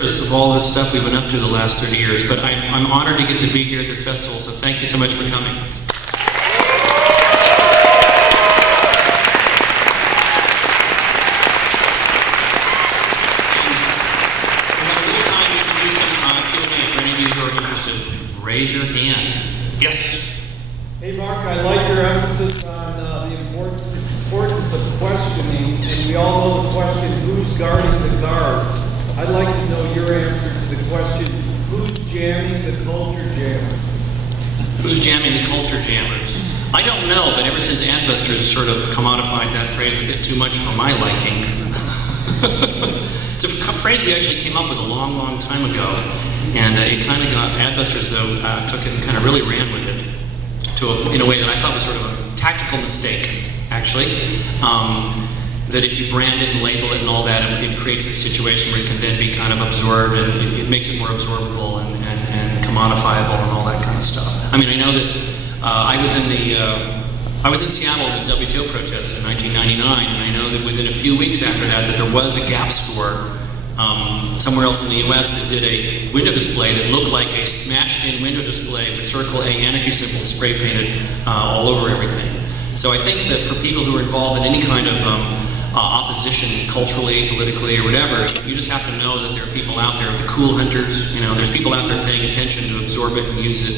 surface of all this stuff we've been up to the last 30 years, but I'm honored to get to be here at this festival, so thank you so much for coming. Raise your hand. Yes? Hey Mark, I like your emphasis on the importance of questioning, and we all know the question, who's guarding the guards? I'd like to know your answer to the question, who's jamming the culture jammers? Who's jamming the culture jammers? I don't know, but ever since Adbusters sort of commodified that phrase a bit too much for my liking. It's a phrase we actually came up with a long, long time ago. And it kind of got, Adbusters though, took it and kind of really ran with it in a way that I thought was sort of a tactical mistake, actually. That if you brand it and label it and all that, it creates a situation where it can then be kind of absorbed, and it makes it more absorbable and commodifiable and all that kind of stuff. I mean, I know that I was in Seattle at the WTO protests in 1999, and I know that within a few weeks after that, there was a Gap store somewhere else in the US that did a window display that looked like a smashed-in window display with Circle A anarchy symbols spray painted all over everything. So I think that for people who are involved in any kind of opposition, culturally, politically, or whatever, you just have to know that there are people out there, the cool hunters. You know, there's people out there paying attention to absorb it and use it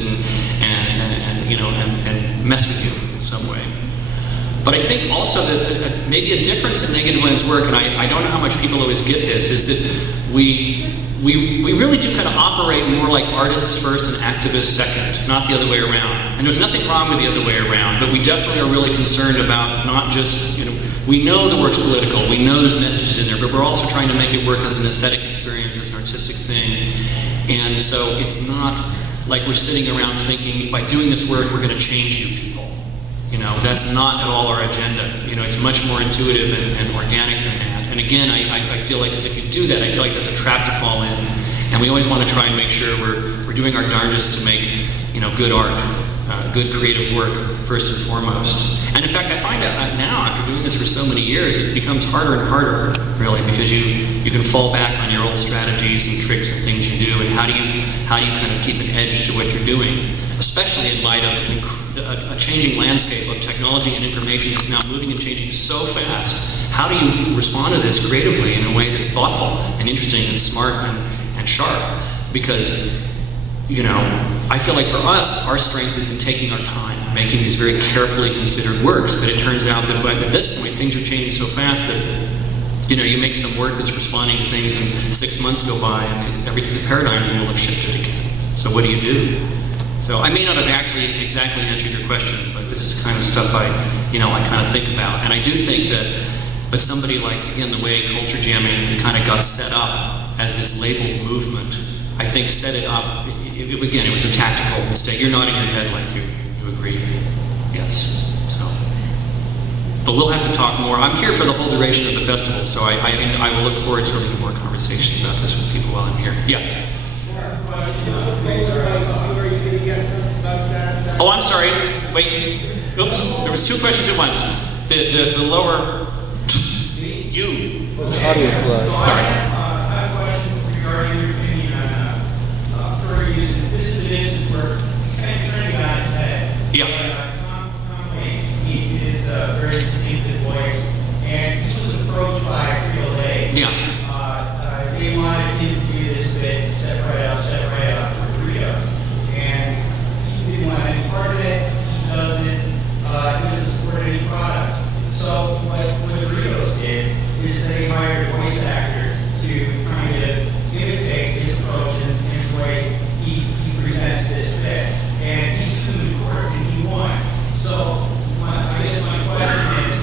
and mess with you in some way. But I think also that maybe a difference in Negativland's work, and I don't know how much people always get this, is that we really do kind of operate more like artists first and activists second, not the other way around. And there's nothing wrong with the other way around, but we definitely are really concerned about not just, we know the work's political, we know there's messages in there, but we're also trying to make it work as an aesthetic experience, as an artistic thing. And so it's not like we're sitting around thinking, by doing this work, we're going to change you people. That's not at all our agenda. It's much more intuitive and organic than that. And again, I feel like if you do that, I feel like that's a trap to fall in. And we always want to try and make sure we're doing our darndest to make, good art, good creative work first and foremost. And in fact, I find out now, after doing this for so many years, it becomes harder and harder, really, because you can fall back on your old strategies and tricks and things you do. And how do you kind of keep an edge to what you're doing, especially in light of a changing landscape of technology and information that's now moving and changing so fast. How do you respond to this creatively in a way that's thoughtful and interesting and smart and sharp? Because, I feel like for us, our strength is in taking our time, making these very carefully considered works. But it turns out that at this point, things are changing so fast that, you make some work that's responding to things and 6 months go by and everything, the paradigm will have shifted again. So what do you do? So I may not have actually exactly answered your question, but this is kind of stuff I kind of think about. And I do think but somebody like, again, the way culture jamming kind of got set up as this labeled movement, I think set it up, again, it was a tactical mistake. You're nodding your head like you agree. Yes, so. But we'll have to talk more. I'm here for the whole duration of the festival, so I will look forward to having more conversation about this with people while I'm here. Yeah. Oh, I'm sorry. Wait. Oops. There was two questions at once. The lower. You. Audience. Sorry. I have a question regarding your opinion on furry use. This is an instance where it's kind of turning on its head. Yeah. Tom Waits, he did a very distinctive voice, and he was approached by Frito-Lay. Yeah. They wanted him to do this bit, set right up for Fritos. And he didn't want any part of it. He doesn't. He doesn't support any products. So what the Fritos did is they hired a voice actor to kind of imitate his approach and the way he presents this bit. And he sued him in court and he won. So I guess my question is,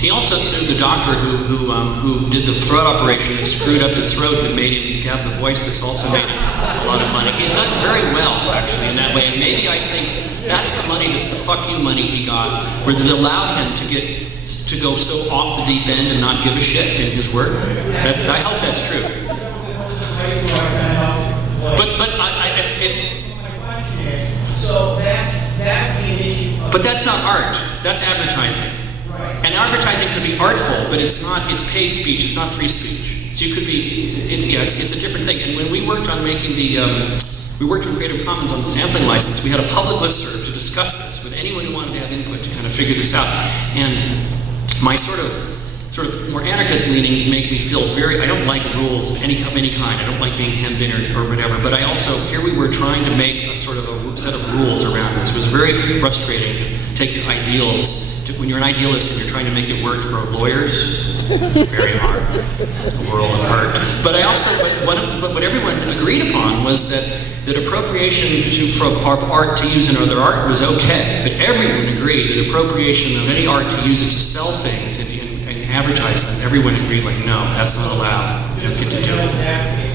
he also sued the doctor who did the throat operation and screwed up his throat that made him have the voice that's also made him a lot of money. He's done very well, actually, in that way. And maybe I think that's the money, that's the fuck you money he got, where it allowed him to go so off the deep end and not give a shit in his work. I hope that's true. So that would be an issue. But that's not art. That's advertising. Right. And advertising can be artful, but it's paid speech. It's not free speech. So you could be, it's a different thing. And when we worked on making we worked on Creative Commons on the sampling license, we had a public listserv to discuss this with anyone who wanted to have input to kind of figure this out. And my sort of more anarchist leanings make me feel I don't like rules of any kind. I don't like being hemmed in or whatever. But I also, here we were trying to make a sort of a set of rules around this. It was very frustrating to take your ideals. When you're an idealist and you're trying to make it work for lawyers, it's very hard. A world of hurt. But what everyone agreed upon was that appropriation of art to use in other art was okay. But everyone agreed that appropriation of any art to use it to sell things and advertise them, everyone agreed, like, no, that's not allowed. You get to do it.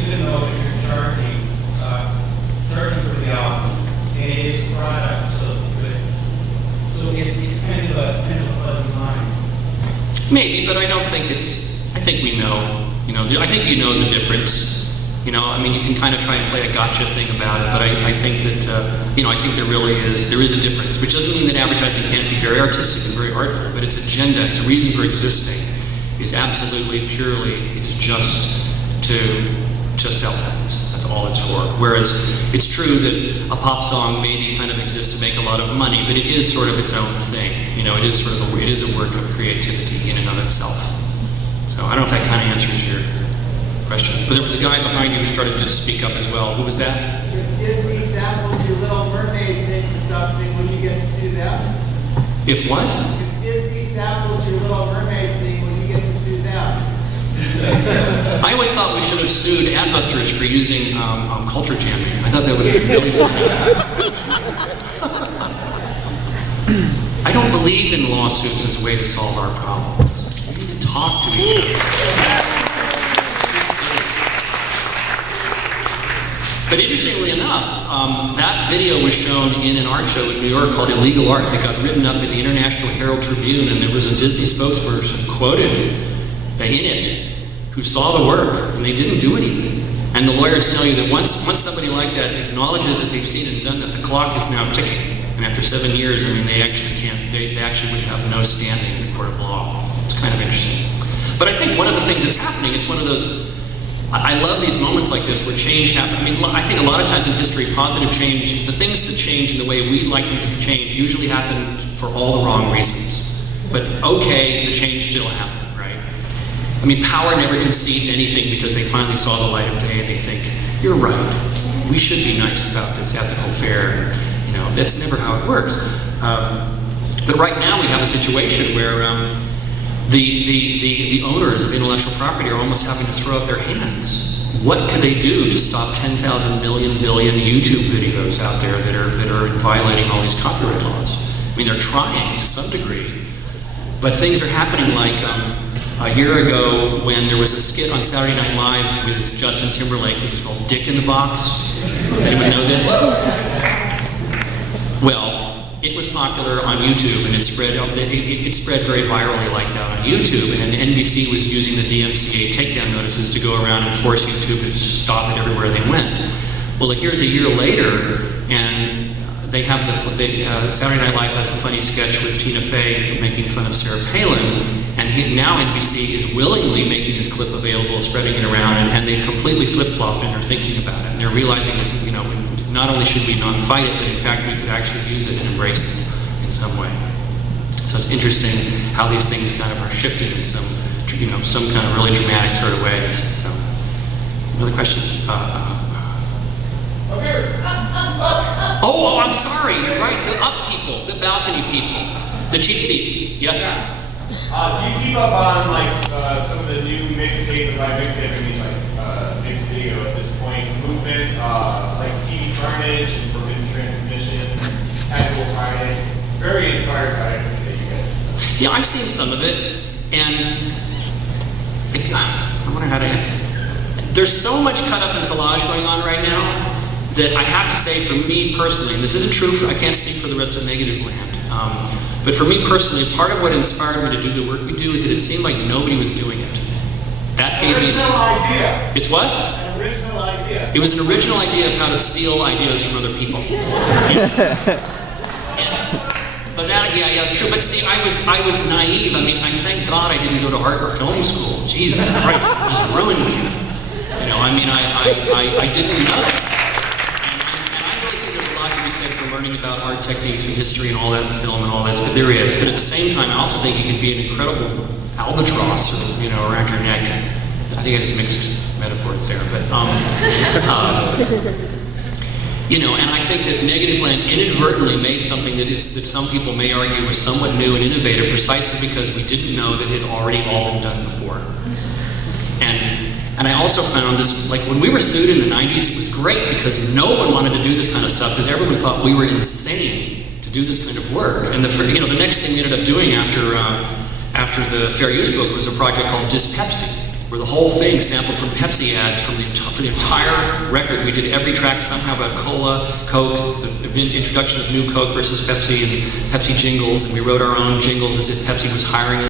Even though you're charging for the album, and it is a product, so it's kind of a fuzzy line. Maybe, but I don't think I think we know. I think you know the difference. I mean, you can kind of try and play a gotcha thing about it, but I think that, I think there is a difference, which doesn't mean that advertising can't be very artistic and very artful, but its agenda, its reason for existing is absolutely, purely, it is just to sell things. That's all it's for. Whereas it's true that a pop song maybe kind of exists to make a lot of money, but it is sort of its own thing. It is a work of creativity in and of itself. So I don't know if that kind of answers your question. But there was a guy behind you who started to speak up as well. Who was that? If Disney samples your Little Mermaid thing or something, will you get to sue them? If what? If Disney samples your Little Mermaid thing, will you get to sue them? I always thought we should have sued Adbusters for using culture jamming. I thought that would have been really funny. I don't believe in lawsuits as a way to solve our problems. We need to talk to each other. But interestingly enough, that video was shown in an art show in New York called Illegal Art that got written up in the International Herald Tribune, and there was a Disney spokesperson quoted in it who saw the work, and they didn't do anything. And the lawyers tell you that once somebody like that acknowledges that they've seen it and done that, the clock is now ticking. And after 7 years, I mean, they actually would have no standing in the court of law. It's kind of interesting. But I think one of the things that's happening, it's one of those, I love these moments like this where change happens. I mean, I think a lot of times in history, positive change, the things that change in the way we like them to change usually happen for all the wrong reasons. But okay, the change still happened, right? I mean, power never concedes anything because they finally saw the light of day and they think, you're right, we should be nice about this ethical, fair, that's never how it works. But right now we have a situation where the owners of intellectual property are almost having to throw up their hands. What could they do to stop 10,000 million billion YouTube videos out there that are violating all these copyright laws? I mean, they're trying to some degree, but things are happening like a year ago when there was a skit on Saturday Night Live with Justin Timberlake that was called Dick in the Box. Does anyone know this? Well, it was popular on YouTube, and it spread very virally like that on YouTube, and then NBC was using the DMCA takedown notices to go around and force YouTube to stop it everywhere they went. Well, here's a year later, and they have Saturday Night Live has the funny sketch with Tina Fey making fun of Sarah Palin, and now NBC is willingly making this clip available, spreading it around, and they've completely flip-flopped and they're thinking about it, and they're realizing this, not only should we not fight it, but in fact we could actually use it and embrace it in some way. So it's interesting how these things kind of are shifting in some kind of really dramatic sort of ways. So, another question? Oh, I'm sorry, you're right, the up people, the balcony people, the cheap seats, yes? Do you keep up on some of the new mixtape, and by mixtape I mean mixed video at this point, movement, like TV Carnage and Forbidden Transmission, Casual Friday, very inspired by everything that you guys do. Yeah, I've seen some of it, and I wonder how to answer. There's so much cut up and collage going on right now that I have to say, for me personally, and this isn't true, I can't speak for the rest of Negativland, but for me personally, part of what inspired me to do the work we do is that it seemed like nobody was doing it. That gave me... Original idea. It's what? An original idea. It was an original idea of how to steal ideas from other people. But that, yeah, it's true. But see, I was naive. I mean, thank God I didn't go to art or film school. Jesus Christ, it just ruined you. You know, I mean, I didn't know. And I really think there's a lot to be said for learning about art techniques and history and all that in film and all this. But there is. But at the same time, I also think you can be an incredible albatross, you know, around your neck. I think I just mixed metaphors there, but you know, and I think that Negativland inadvertently made something that some people may argue was somewhat new and innovative, precisely because we didn't know that it had already all been done before. And I also found this, like when we were sued in the 90s, it was great because no one wanted to do this kind of stuff because everyone thought we were insane to do this kind of work. And the next thing we ended up doing after the Fair Use book was a project called Dis Pepsi, where the whole thing sampled from Pepsi ads for the entire record. We did every track somehow about cola, Coke, the introduction of new Coke versus Pepsi, and Pepsi jingles, and we wrote our own jingles as if Pepsi was hiring us.